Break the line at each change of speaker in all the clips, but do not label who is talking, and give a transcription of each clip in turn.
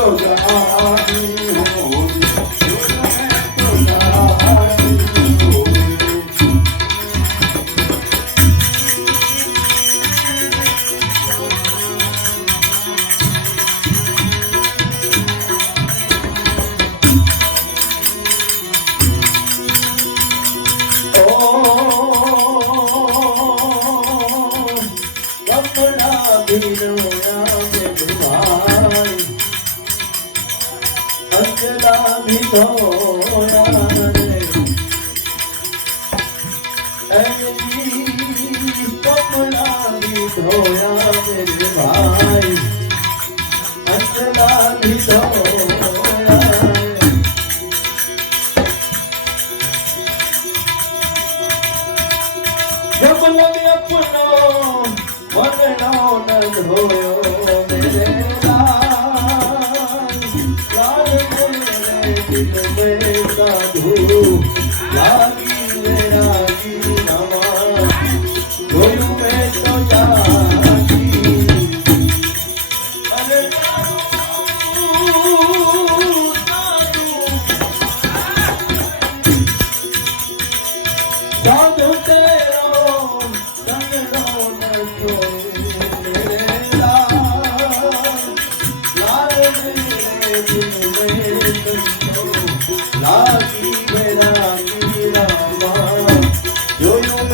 Rosa. Ah, ah. ધોયા ભાઈ અંતરા ધોયા Yeah.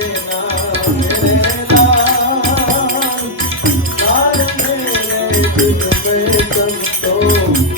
Thank you.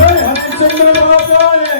هل تسمى مغفالي